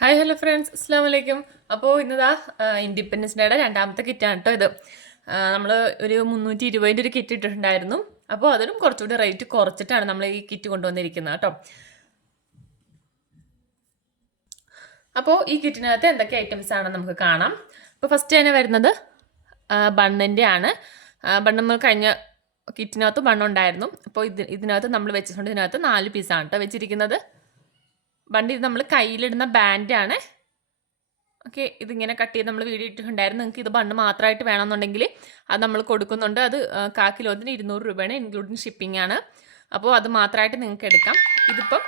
Hi hello friends അസ്സാം വലൈക്കും അപ്പോൾ ഇന്നതാ ഇൻഡിപെൻഡൻസ് ഡേയുടെ രണ്ടാമത്തെ കിറ്റാണ് കേട്ടോ ഇത്. നമ്മൾ ഒരു മുന്നൂറ്റി ഇരുപതിന്റെ ഒരു കിറ്റ് ഇട്ടിട്ടുണ്ടായിരുന്നു. അപ്പോൾ അതിലും കുറച്ചുകൂടി റേറ്റ് കുറച്ചിട്ടാണ് നമ്മൾ ഈ കിറ്റ് കൊണ്ടുവന്നിരിക്കുന്നത് കേട്ടോ അപ്പോൾ ഈ കിറ്റിനകത്ത് എന്തൊക്കെ ഐറ്റംസ് ആണെന്ന് നമുക്ക് കാണാം. അപ്പോൾ ഫസ്റ്റ് തന്നെ വരുന്നത് ബണ്ണിന്റെ ആണ്. ബണ്ണ് നമ്മൾ കഴിഞ്ഞ കിറ്റിനകത്ത് ബണ്ണുണ്ടായിരുന്നു അപ്പോൾ ഇത് ഇതിനകത്ത് നമ്മൾ വെച്ചിട്ടുണ്ട് ഇതിനകത്ത് നാല് പീസാണ് കേട്ടോ വെച്ചിരിക്കുന്നത്. ബണ്ട് ഇത് നമ്മൾ കയ്യിലിടുന്ന ബാൻഡാണ്. ഓക്കെ ഇതിങ്ങനെ കട്ട് ചെയ്ത് നമ്മൾ വീഡിയോ ഇട്ടിട്ടുണ്ടായിരുന്നു. നിങ്ങൾക്ക് ഇത് ബണ്ണ് മാത്രമായിട്ട് വേണമെന്നുണ്ടെങ്കിൽ അത് നമ്മൾ കൊടുക്കുന്നുണ്ട്. അത് കാ കിലോത്തിന് ഇരുന്നൂറ് രൂപയാണ് ഇൻക്ലൂഡിങ് ഷിപ്പിംഗ് ആണ്. അപ്പോൾ അത് മാത്രമായിട്ട് നിങ്ങൾക്ക് എടുക്കാം. ഇതിപ്പം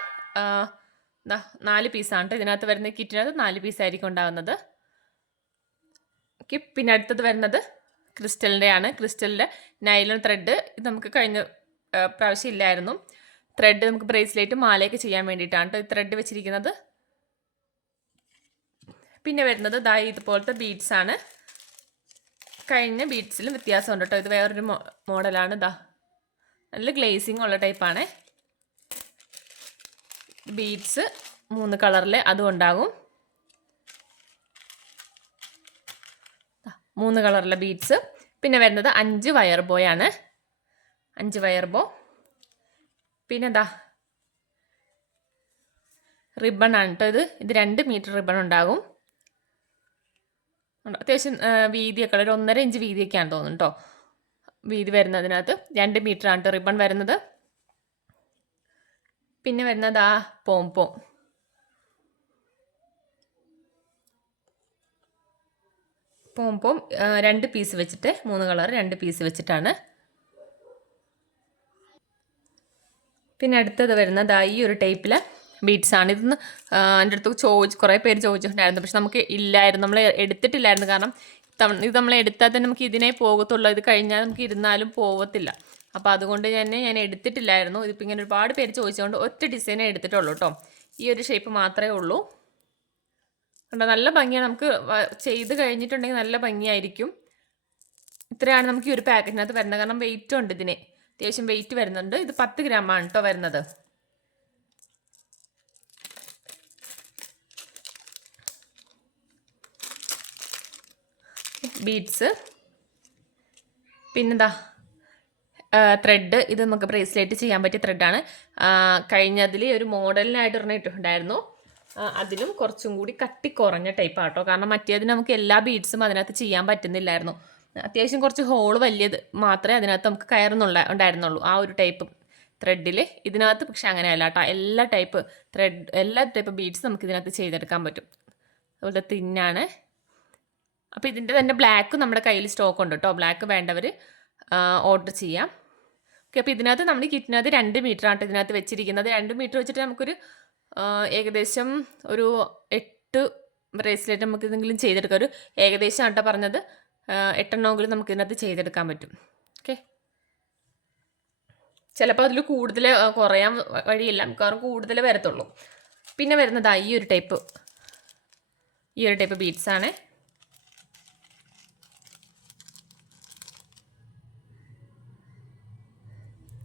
നാല് പീസാണ് ഇതിനകത്ത് വരുന്ന കിറ്റിനകത്ത് നാല് പീസായിരിക്കും ഉണ്ടാകുന്നത് ഓക്കെ പിന്നെ അടുത്തത് വരുന്നത് ക്രിസ്റ്റലിന്റെ ആണ് ക്രിസ്റ്റലിന്റെ നൈലൺ ത്രെഡ് ഇത് നമുക്ക് കഴിഞ്ഞ പ്രാവശ്യം ഇല്ലായിരുന്നു. ത്രെഡ് നമുക്ക് ബ്രേസ്ലെറ്റ് മാലയൊക്കെ ചെയ്യാൻ വേണ്ടിയിട്ടാണ് കേട്ടോ ഈ ത്രെഡ് വെച്ചിരിക്കുന്നത്. പിന്നെ വരുന്നത് ദാ ഇതുപോലത്തെ ബീഡ്സ് ആണ്. കഴിഞ്ഞ ബീഡ്സിലും വ്യത്യാസമുണ്ട് കേട്ടോ ഇത് വേറൊരു മോഡലാണ് ദാ. നല്ല ഗ്ലേസിങ് ഉള്ള ടൈപ്പാണ് ബീഡ്സ് മൂന്ന് കളറിൽ അതും ഉണ്ടാകും. മൂന്ന് കളറിലെ ബീഡ്സ് പിന്നെ വരുന്നത് അഞ്ച് വയർ ബോയാണ് അഞ്ച് വയർ ബോ പിന്നെ എന്താ റിബൺ ആണ് കേട്ടോ ഇത്. ഇത് രണ്ട് മീറ്റർ റിബൺ ഉണ്ടാകും. ഉണ്ട്. അത്യാവശ്യം വീതിയൊക്കെ ഒരു ഒന്നര ഇഞ്ച് വീതിയൊക്കെയാണ് തോന്നുന്നു കേട്ടോ വീതി വരുന്നതിനകത്ത് രണ്ട് മീറ്റർ ആണ് റിബൺ വരുന്നത്. പിന്നെ വരുന്നത് ആ പോംപോം പോംപോം രണ്ട് പീസ് വെച്ചിട്ട് മൂന്ന് കളർ രണ്ട് പീസ് വെച്ചിട്ടാണ് പിന്നെ അടുത്തത് വരുന്നത് ഈ ഒരു ടൈപ്പിലെ ബീറ്റ്സ് ആണ്. ഇതൊന്ന് എന്റെ അടുത്ത് ചോദിച്ച് കുറേ പേര് ചോദിച്ചിട്ടുണ്ടായിരുന്നു. പക്ഷെ നമുക്ക് ഇല്ലായിരുന്നു. നമ്മൾ എടുത്തിട്ടില്ലായിരുന്നു. കാരണം ഇത് നമ്മൾ എടുത്താൽ തന്നെ നമുക്ക് ഇതിനെ പോകത്തുള്ളൂ. ഇത് കഴിഞ്ഞാൽ നമുക്ക് ഇരുന്നാലും പോകത്തില്ല അപ്പോൾ അതുകൊണ്ട് തന്നെ ഞാൻ എടുത്തിട്ടില്ലായിരുന്നു. ഇതിപ്പോൾ ഇങ്ങനെ ഒരുപാട് പേര് ചോദിച്ചുകൊണ്ട് ഒറ്റ ഡിസൈനേ എടുത്തിട്ടുള്ളൂ കേട്ടോ. ഈ ഒരു ഷേപ്പ് മാത്രമേ ഉള്ളൂ. കണ്ടോ? നല്ല ഭംഗിയാണ്. നമുക്ക് ചെയ്ത് കഴിഞ്ഞിട്ടുണ്ടെങ്കിൽ നല്ല ഭംഗിയായിരിക്കും. ഇത്രയാണ് നമുക്ക് ഈ ഒരു പാക്കറ്റിനകത്ത് വരുന്നത്. കാരണം വെയിറ്റ് ഉണ്ട് ഇതിന്. അത്യാവശ്യം വെയിറ്റ് വരുന്നുണ്ട്. ഇത് പത്ത് ആണ് കേട്ടോ വരുന്നത്. ബീഡ്സ്. പിന്നെന്താ? ത്രെഡ് ഇത് നമുക്ക് ബ്രേസ്ലെറ്റ് ചെയ്യാൻ പറ്റിയ ത്രെഡാണ് കഴിഞ്ഞതിൽ ഒരു മോഡലിനായിട്ട് ഒരെണ്ണം ഇട്ടിട്ടുണ്ടായിരുന്നു. അതിലും കുറച്ചും കൂടി കട്ടി കുറഞ്ഞ ടൈപ്പാട്ടോ കാരണം മറ്റേതിന് നമുക്ക് എല്ലാ ബീഡ്സും അതിനകത്ത് ചെയ്യാൻ പറ്റുന്നില്ലായിരുന്നു. അത്യാവശ്യം കുറച്ച് ഹോൾ വലിയത് മാത്രമേ അതിനകത്ത് നമുക്ക് കയറുന്നുള്ള ഉണ്ടായിരുന്നുള്ളൂ. ആ ഒരു ടൈപ്പ് ത്രെഡിൽ ഇതിനകത്ത് പക്ഷെ അങ്ങനെയല്ല കേട്ടോ എല്ലാ ടൈപ്പ് ത്രെഡ് എല്ലാ ടൈപ്പ് ബീഡ്സ് നമുക്ക് ഇതിനകത്ത് ചെയ്തെടുക്കാൻ പറ്റും. അതുപോലെ തിന്നാണ്. അപ്പോൾ ഇതിന്റെ തന്നെ ബ്ലാക്ക് നമ്മുടെ കയ്യിൽ സ്റ്റോക്ക് ഉണ്ട് കേട്ടോ ബ്ലാക്ക് വേണ്ടവർ ഓർഡർ ചെയ്യാം. ഓക്കെ അപ്പോൾ ഇതിനകത്ത് നമ്മൾ കിറ്റിനകത്ത് രണ്ട് മീറ്റർ ആണ് ഇതിനകത്ത് വെച്ചിരിക്കുന്നത്. രണ്ട് മീറ്റർ വെച്ചിട്ട് നമുക്കൊരു ഏകദേശം ഒരു എട്ട് ബ്രേസ്ലെറ്റ് നമുക്ക് എന്തെങ്കിലും ചെയ്തെടുക്കാം. ഒരു ഏകദേശം ആട്ടോ പറഞ്ഞത്. എട്ടെണ്ണമെങ്കിലും നമുക്ക് ഇതിനകത്ത് ചെയ്തെടുക്കാൻ പറ്റും. ഓക്കെ ചിലപ്പോൾ അതിൽ കൂടുതൽ കുറയാൻ വഴിയില്ല. കാരണം കൂടുതൽ വരത്തുള്ളൂ. പിന്നെ വരുന്നതാ ഈ ഒരു ടൈപ്പ്. ഈ ഒരു ടൈപ്പ് ബീഡ്സ് ആണ്.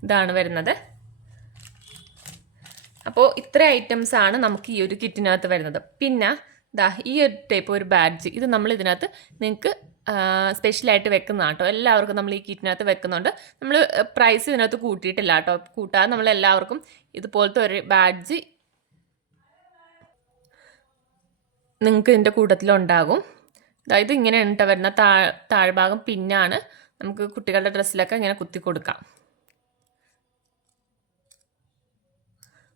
ഇതാണ് വരുന്നത്. അപ്പോൾ ഇത്ര ഐറ്റംസ് ആണ് നമുക്ക് ഈ ഒരു കിറ്റിനകത്ത് വരുന്നത്. പിന്നെ ദാ ഈ ഒരു ടൈപ്പ് ഒരു ബാഡ്ജ് ഇത് നമ്മൾ ഇതിനകത്ത് നിങ്ങൾക്ക് സ്പെഷ്യലായിട്ട് വെക്കുന്നതാണ് കേട്ടോ എല്ലാവർക്കും നമ്മൾ ഈ കിറ്റിനകത്ത് വെക്കുന്നുണ്ട്. നമ്മൾ പ്രൈസ് ഇതിനകത്ത് കൂട്ടിയിട്ടില്ല കേട്ടോ കൂട്ടാതെ നമ്മൾ എല്ലാവർക്കും ഇതുപോലത്തെ ഒരു ബാഡ്ജ് നിങ്ങൾക്ക് ഇതിന്റെ കൂട്ടത്തിലുണ്ടാകും. അതായത് ഇങ്ങനെയാണ് കേട്ടോ വരുന്ന താഴ് താഴ്ഭാഗം പിന്നാണ്. നമുക്ക് കുട്ടികളുടെ ഡ്രസ്സിലൊക്കെ ഇങ്ങനെ കുത്തി കൊടുക്കാം.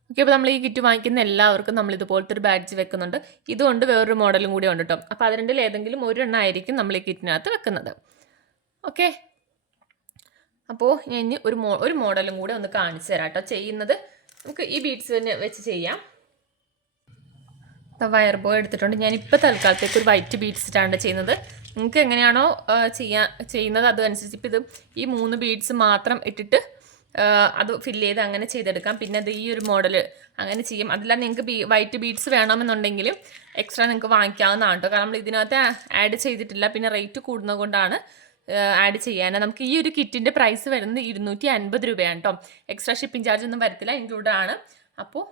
ഓക്കെ അപ്പോൾ നമ്മൾ ഈ കിറ്റ് വാങ്ങിക്കുന്ന എല്ലാവർക്കും നമ്മൾ ഇതുപോലത്തെ ഒരു ബാഡ്ജ് വെക്കുന്നുണ്ട്. ഇതുകൊണ്ട് വേറൊരു മോഡലും കൂടി ഉണ്ട് കേട്ടോ അപ്പോൾ അത് രണ്ടിൽ ഏതെങ്കിലും ഒരെണ്ണം ആയിരിക്കും നമ്മൾ ഈ കിറ്റിനകത്ത് വെക്കുന്നത്. ഓക്കെ? അപ്പോൾ ഞാൻ ഇനി ഒരു മോ ഒരു മോഡലും കൂടെ ഒന്ന് കാണിച്ചു തരാം കേട്ടോ ചെയ്യുന്നത് നമുക്ക് ഈ ബീഡ്സ് തന്നെ വെച്ച് ചെയ്യാം. വയർ ബോ എടുത്തിട്ടുണ്ട്. ഞാൻ ഇപ്പോൾ തൽക്കാലത്തേക്ക് ഒരു വൈറ്റ് ബീഡ്സിട്ടാണ് ചെയ്യുന്നത്. നിങ്ങൾക്ക് എങ്ങനെയാണോ ചെയ്യാ ചെയ്യുന്നത് അതനുസരിച്ച് ഇപ്പം ഇത് ഈ മൂന്ന് ബീഡ്സ് മാത്രം ഇട്ടിട്ട് അത് ഫില്ല് ചെയ്ത് അങ്ങനെ ചെയ്തെടുക്കാം. പിന്നെ അത് ഈ ഒരു മോഡൽ അങ്ങനെ ചെയ്യും. അതെല്ലാം നിങ്ങൾക്ക് ബീ വൈറ്റ് ബീഡ്സ് വേണമെന്നുണ്ടെങ്കിൽ എക്സ്ട്രാ നിങ്ങൾക്ക് വാങ്ങിക്കാവുന്നതാണ് കേട്ടോ കാരണം നമ്മൾ ഇതിനകത്ത് ആഡ് ചെയ്തിട്ടില്ല. പിന്നെ റേറ്റ് കൂടുന്നത് കൊണ്ടാണ് ആഡ് ചെയ്യാൻ നമുക്ക് ഈ ഒരു കിറ്റിന്റെ പ്രൈസ് വരുന്നത് ഇരുന്നൂറ്റി അൻപത് രൂപയാണ് കേട്ടോ എക്സ്ട്രാ ഷിപ്പിംഗ് ചാർജ് ഒന്നും വരത്തില്ല. ഇൻക്ലൂഡ് ആണ്. അപ്പോൾ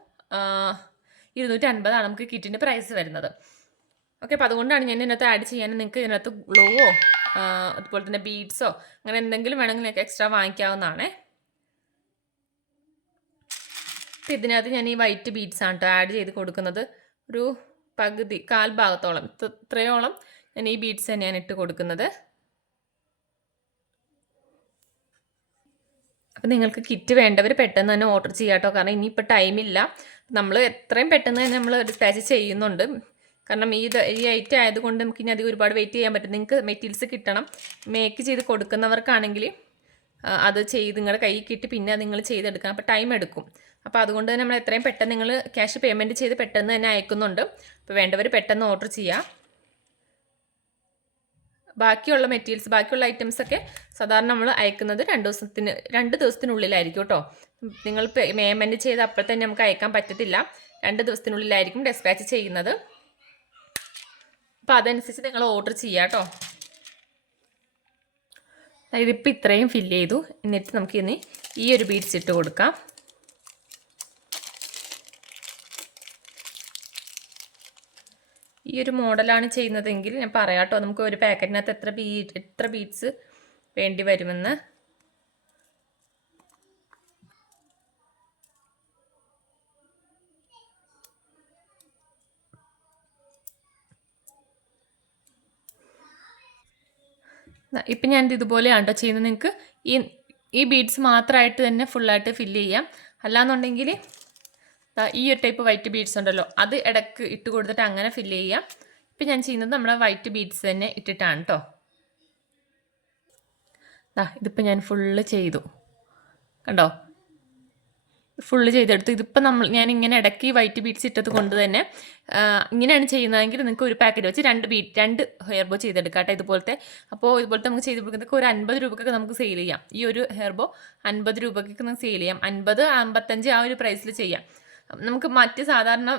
ഇരുന്നൂറ്റി അൻപതാണ് നമുക്ക് കിറ്റിന്റെ പ്രൈസ് വരുന്നത്. ഓക്കെ അപ്പോൾ അതുകൊണ്ടാണ് ഞാൻ ഇതിനകത്ത് ആഡ് ചെയ്യാൻ നിങ്ങൾക്ക് ഇതിനകത്ത് ഗ്ലോവോ അതുപോലെ തന്നെ ബീഡ്സോ അങ്ങനെ എന്തെങ്കിലും വേണമെങ്കിൽ നിങ്ങൾക്ക് എക്സ്ട്രാ വാങ്ങിക്കാവുന്നതാണേ. അപ്പം ഇതിനകത്ത് ഞാൻ ഈ വൈറ്റ് ബീറ്റ്സ് ആണ് കേട്ടോ ആഡ് ചെയ്ത് കൊടുക്കുന്നത്. ഒരു പകുതി കാൽ ഭാഗത്തോളം. ഇത്ര- ഇത്രയോളം ഞാൻ ഈ ബീറ്റ്സ് തന്നെയാണ് ഇട്ട് കൊടുക്കുന്നത്. അപ്പം നിങ്ങൾക്ക് കിറ്റ് വേണ്ടവർ പെട്ടെന്ന് തന്നെ ഓർഡർ ചെയ്യാം കേട്ടോ കാരണം ഇനിയിപ്പോൾ ടൈമില്ല നമ്മൾ എത്രയും പെട്ടെന്ന് തന്നെ നമ്മൾ ഡിസ്പാച്ച് ചെയ്യുന്നുണ്ട്. കാരണം ഈ ഈ ഐറ്റം ആയതുകൊണ്ട് നമുക്ക് ഇനി അധികം ഒരുപാട് വെയിറ്റ് ചെയ്യാൻ പറ്റും നിങ്ങൾക്ക് മെറ്റീരിയൽസ് കിട്ടണം. മേക്ക് ചെയ്ത് കൊടുക്കുന്നവർക്കാണെങ്കിൽ അത് ചെയ്ത് നിങ്ങളുടെ കൈ കിട്ടി പിന്നെ നിങ്ങൾ ചെയ്തെടുക്കണം. അപ്പോൾ ടൈം എടുക്കും. അപ്പോൾ അതുകൊണ്ട് തന്നെ നമ്മൾ എത്രയും പെട്ടെന്ന് നിങ്ങൾ ക്യാഷ് പേയ്മെന്റ് ചെയ്ത് പെട്ടെന്ന് തന്നെ അയക്കുന്നുണ്ട്. അപ്പോൾ വേണ്ടവർ പെട്ടെന്ന് ഓർഡർ ചെയ്യുക ബാക്കിയുള്ള മെറ്റീരിയൽസ് ബാക്കിയുള്ള ഐറ്റംസ് ഒക്കെ സാധാരണ നമ്മൾ അയക്കുന്നത് രണ്ട് ദിവസത്തിന് രണ്ട് ദിവസത്തിനുള്ളിലായിരിക്കും കേട്ടോ. നിങ്ങൾ പേയ്മെന്റ് ചെയ്ത് അപ്പോൾ തന്നെ നമുക്ക് അയക്കാൻ പറ്റത്തില്ല. രണ്ട് ദിവസത്തിനുള്ളിലായിരിക്കും ഡെസ്പാച്ച് ചെയ്യുന്നത്. അപ്പോൾ അതനുസരിച്ച് നിങ്ങൾ ഓർഡർ ചെയ്യുക കേട്ടോ. ഇതിപ്പോൾ ഇത്രയും ഫില്ല് ചെയ്തു. എന്നിട്ട് നമുക്ക് ഇനി ഈ ഒരു ബീഡ്സ് ഇട്ട് കൊടുക്കാം. ഈ ഒരു മോഡലാണ് ചെയ്യുന്നതെങ്കിൽ ഞാൻ പറയാം കേട്ടോ നമുക്ക് ഒരു പാക്കറ്റിനകത്ത് എത്ര ബീ എത്ര ബീഡ്സ് വേണ്ടി വരുമെന്ന്. ഇപ്പം ഞാൻ ഇതുപോലെയാണ് ചെയ്യുന്നത്. നിങ്ങൾക്ക് ഈ ഈ ബീഡ്സ് മാത്രമായിട്ട് തന്നെ ഫുള്ളായിട്ട് ഫില്ല് ചെയ്യാം. അല്ലാന്നുണ്ടെങ്കിൽ ഈ ഒരു ടൈപ്പ് വൈറ്റ് ബീഡ്സ് ഉണ്ടല്ലോ അത് ഇടയ്ക്ക് ഇട്ട് കൊടുത്തിട്ട് അങ്ങനെ ഫില്ല് ചെയ്യാം. ഇപ്പം ഞാൻ ചെയ്യുന്നത് നമ്മുടെ വൈറ്റ് ബീഡ്സ് തന്നെ ഇട്ടിട്ടാണ് കേട്ടോ ആ ഇതിപ്പോൾ ഞാൻ ഫുള്ള് ചെയ്തു. കണ്ടോ? ഫുള്ള് ചെയ്തെടുത്തു. ഇതിപ്പോൾ നമ്മൾ ഞാൻ ഇങ്ങനെ ഇടയ്ക്ക് വൈറ്റ് ബീഡ്സ് ഇട്ടത് കൊണ്ട് തന്നെ ഇങ്ങനെയാണ് ചെയ്യുന്നതെങ്കിൽ നിങ്ങൾക്ക് ഒരു പാക്കറ്റ് വെച്ച് രണ്ട് ബീറ്റ് രണ്ട് ഹെയർ ബോ ചെയ്തെടുക്കാം കേട്ടോ ഇതുപോലത്തെ. അപ്പോൾ ഇതുപോലത്തെ നമുക്ക് ചെയ്ത് കൊടുക്കുന്നതൊക്കെ ഒരു അൻപത് രൂപക്കൊക്കെ നമുക്ക് സെയിൽ ചെയ്യാം. ഈ ഒരു ഹെയർ ബോ അൻപത് രൂപക്കൊക്കെ നമുക്ക് സെയിൽ ചെയ്യാം. അൻപത് അമ്പത്തഞ്ച് ആ ഒരു പ്രൈസിൽ ചെയ്യാം. നമുക്ക് മറ്റ് സാധാരണ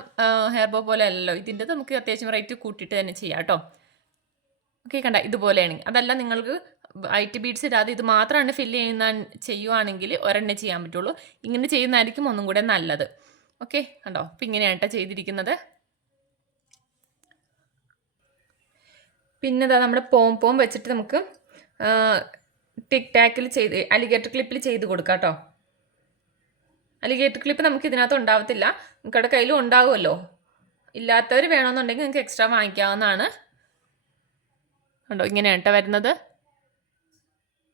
ഹെയർ ബോ പോലെ അല്ലല്ലോ ഇതിന്റെ നമുക്ക് അത്യാവശ്യം റേറ്റ് കൂട്ടിയിട്ട് തന്നെ ചെയ്യാം കേട്ടോ ഓക്കെ കണ്ട ഇതുപോലെയാണ്. അതല്ല നിങ്ങൾക്ക് വൈറ്റ് ബീഡ്സ് ഇടാതെ ഇത് മാത്രമാണ് ഫില്ല് ചെയ്യുന്ന ചെയ്യുവാണെങ്കിൽ ഒരെണ്ണേ ചെയ്യാൻ പറ്റുള്ളൂ. ഇങ്ങനെ ചെയ്യുന്നതായിരിക്കും ഒന്നും കൂടെ നല്ലത്. ഓക്കെ കണ്ടോ? അപ്പം ഇങ്ങനെയാണ് കേട്ടോ ചെയ്തിരിക്കുന്നത്. പിന്നെ ഇതാ നമ്മുടെ പോം പോം വെച്ചിട്ട് നമുക്ക് ടിക് ടാക്കിൽ ചെയ്ത് അലിഗേറ്റർ ക്ലിപ്പിൽ ചെയ്ത് കൊടുക്കാം കേട്ടോ അലിഗേറ്റർ ക്ലിപ്പ് നമുക്ക് ഇതിനകത്ത് ഉണ്ടാവത്തില്ല. നിങ്ങളുടെ കയ്യിലും ഉണ്ടാവുമല്ലോ. ഇല്ലാത്തവർ വേണമെന്നുണ്ടെങ്കിൽ നിങ്ങൾക്ക് എക്സ്ട്രാ വാങ്ങിക്കാവുന്നതാണ്. ഉണ്ടോ ഇങ്ങനെയാണ് കേട്ടോ വരുന്നത്.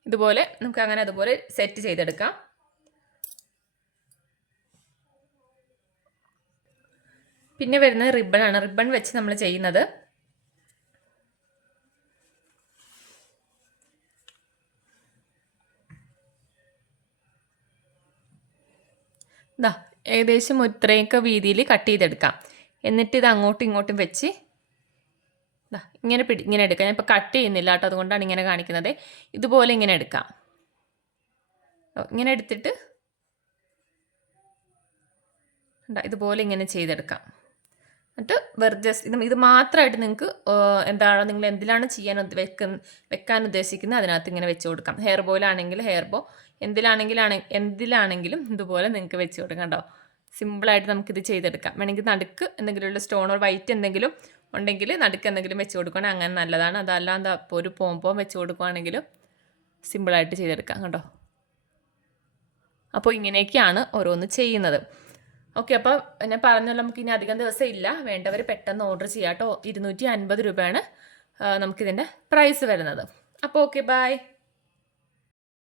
ഇതുപോലെ നമുക്ക് അങ്ങനെ അതുപോലെ സെറ്റ് ചെയ്തെടുക്കാം. പിന്നെ വരുന്നത് റിബൺ ആണ്. റിബൺ വെച്ച് നമ്മൾ ചെയ്യുന്നത് ദാ ഏകദേശം ഇത്രയൊക്കെ വീതിയിൽ കട്ട് ചെയ്തെടുക്കാം. എന്നിട്ട് ഇത് അങ്ങോട്ടും ഇങ്ങോട്ടും വെച്ച് ഇങ്ങനെ പിടി ഇങ്ങനെ എടുക്കാം. ഞാൻ ഇപ്പോൾ കട്ട് ചെയ്യുന്നില്ല കേട്ടോ അതുകൊണ്ടാണ് ഇങ്ങനെ കാണിക്കുന്നത്. ഇതുപോലെ ഇങ്ങനെ എടുക്കാം. ഇങ്ങനെ എടുത്തിട്ട് ഇതുപോലെ ഇങ്ങനെ ചെയ്തെടുക്കാം. എന്നിട്ട് ജസ്റ്റ് ഇത് മാത്രമായിട്ട് നിങ്ങൾക്ക് എന്താണ് നിങ്ങൾ എന്തിലാണ് ചെയ്യാൻ വെക്ക വെക്കാൻ ഉദ്ദേശിക്കുന്നത് അതിനകത്ത് ഇങ്ങനെ വെച്ച് കൊടുക്കാം. ഹെയർ ബോയിലാണെങ്കിൽ ഹെയർ ബോ എന്തിലാണെങ്കിലാണ് എന്തിലാണെങ്കിലും ഇതുപോലെ നിങ്ങൾക്ക് വെച്ച് കൊടുക്കാം കേട്ടോ സിമ്പിളായിട്ട് നമുക്കിത് ചെയ്തെടുക്കാം. വേണമെങ്കിൽ നടുക്ക് എന്തെങ്കിലും സ്റ്റോണോ വൈറ്റ് എന്തെങ്കിലും ഉണ്ടെങ്കിൽ നടുക്ക് എന്തെങ്കിലും വെച്ച് കൊടുക്കുകയാണെങ്കിൽ അങ്ങനെ നല്ലതാണ്. അതല്ലാതെ അപ്പോൾ ഒരു പോംപോം വെച്ച് കൊടുക്കുകയാണെങ്കിലും സിമ്പിളായിട്ട് ചെയ്തെടുക്കാം കേട്ടോ അപ്പോൾ ഇങ്ങനെയൊക്കെയാണ് ഓരോന്ന് ചെയ്യുന്നത്. ഓക്കെ അപ്പോൾ ഞാൻ പറഞ്ഞല്ലോ നമുക്ക് ഇനി അധികം ദിവസം ഇല്ല. വേണ്ടവർ പെട്ടെന്ന് ഓർഡർ ചെയ്യാം കേട്ടോ ഇരുന്നൂറ്റി അൻപത് രൂപയാണ് നമുക്കിതിന്റെ പ്രൈസ് വരുന്നത്. അപ്പോൾ ഓക്കെ ബായ്